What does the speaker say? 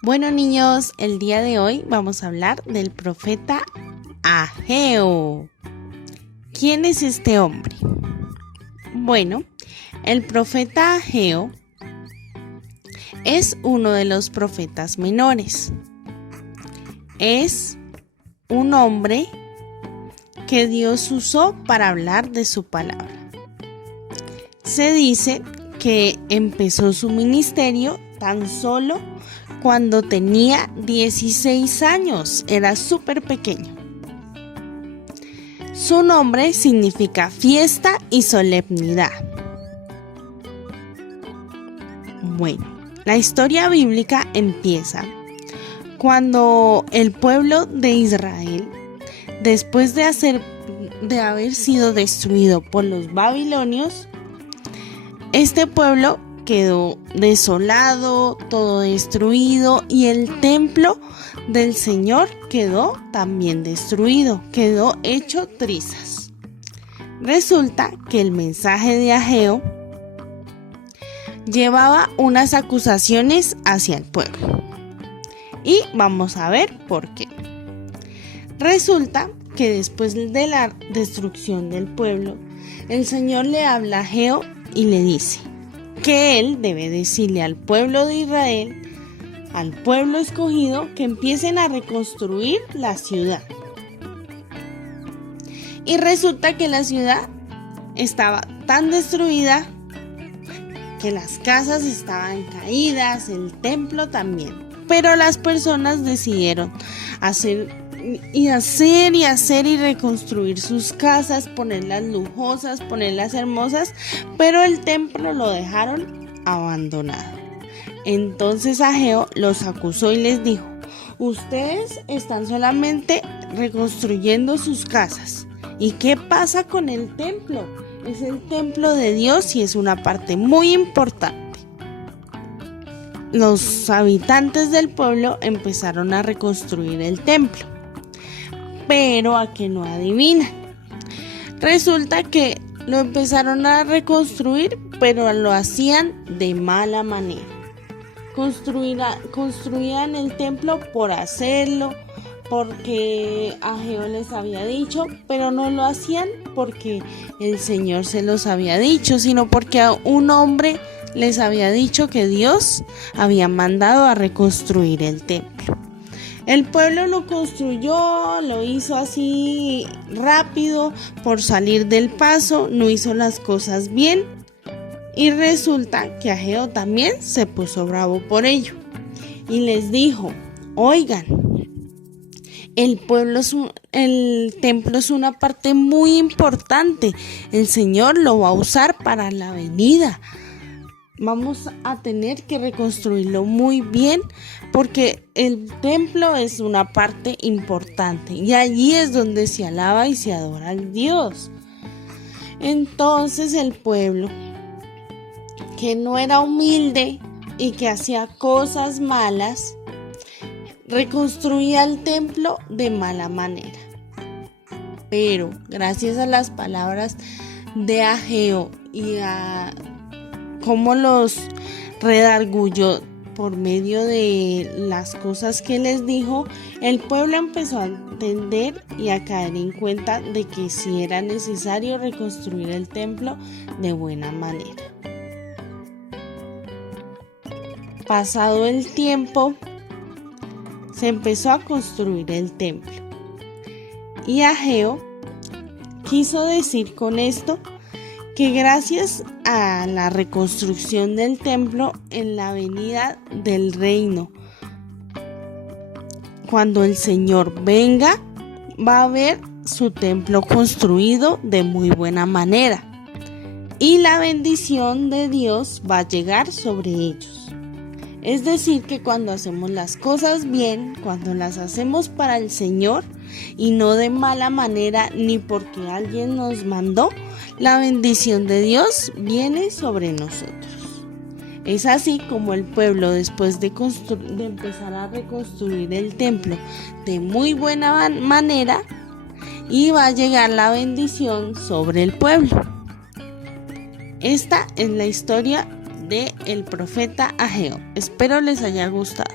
Bueno, niños, el día de hoy vamos a hablar del profeta Ageo. ¿Quién es este hombre? Bueno, el profeta Ageo es uno de los profetas menores. Es un hombre que Dios usó para hablar de su palabra. Se dice que empezó su ministerio tan solo cuando tenía 16 años, era súper pequeño. Su nombre significa fiesta y solemnidad. Bueno, la historia bíblica empieza cuando el pueblo de Israel, después de haber sido destruido por los babilonios, este pueblo quedó desolado, todo destruido, y el templo del Señor quedó también destruido, quedó hecho trizas. Resulta que el mensaje de Ageo llevaba unas acusaciones hacia el pueblo. Y vamos a ver por qué. Resulta que después de la destrucción del pueblo, el Señor le habla a Ageo y le dice que él debe decirle al pueblo de Israel, al pueblo escogido, que empiecen a reconstruir la ciudad. Y resulta que la ciudad estaba tan destruida que las casas estaban caídas, el templo también. Pero las personas decidieron hacer y reconstruir sus casas, ponerlas lujosas, ponerlas hermosas, pero el templo lo dejaron abandonado. Entonces Ageo los acusó y les dijo: ustedes están solamente reconstruyendo sus casas. ¿Y qué pasa con el templo? Es el templo de Dios y es una parte muy importante. Los habitantes del pueblo empezaron a reconstruir el templo. Pero a que no adivinan. Resulta que lo empezaron a reconstruir, pero lo hacían de mala manera. Construían el templo por hacerlo, porque Ageo les había dicho, pero no lo hacían porque el Señor se los había dicho, sino porque un hombre les había dicho que Dios había mandado a reconstruir el templo. El pueblo lo construyó, lo hizo así rápido por salir del paso, no hizo las cosas bien y resulta que Ageo también se puso bravo por ello y les dijo: oigan, el templo es una parte muy importante, el Señor lo va a usar para la venida. Vamos a tener que reconstruirlo muy bien porque el templo es una parte importante y allí es donde se alaba y se adora al Dios. Entonces el pueblo, que no era humilde y que hacía cosas malas, reconstruía el templo de mala manera. Pero gracias a las palabras de Ageo y a cómo los redarguyó por medio de las cosas que les dijo, el pueblo empezó a entender y a caer en cuenta de que sí era necesario reconstruir el templo de buena manera. Pasado el tiempo, se empezó a construir el templo. Y Ageo quiso decir con esto que gracias a la reconstrucción del templo en la venida del reino, cuando el Señor venga, va a ver su templo construido de muy buena manera y la bendición de Dios va a llegar sobre ellos. Es decir, que cuando hacemos las cosas bien, cuando las hacemos para el Señor y no de mala manera ni porque alguien nos mandó, la bendición de Dios viene sobre nosotros. Es así como el pueblo, después de empezar a reconstruir el templo de muy buena manera, iba a llegar la bendición sobre el pueblo. Esta es la historia del profeta Ageo. Espero les haya gustado.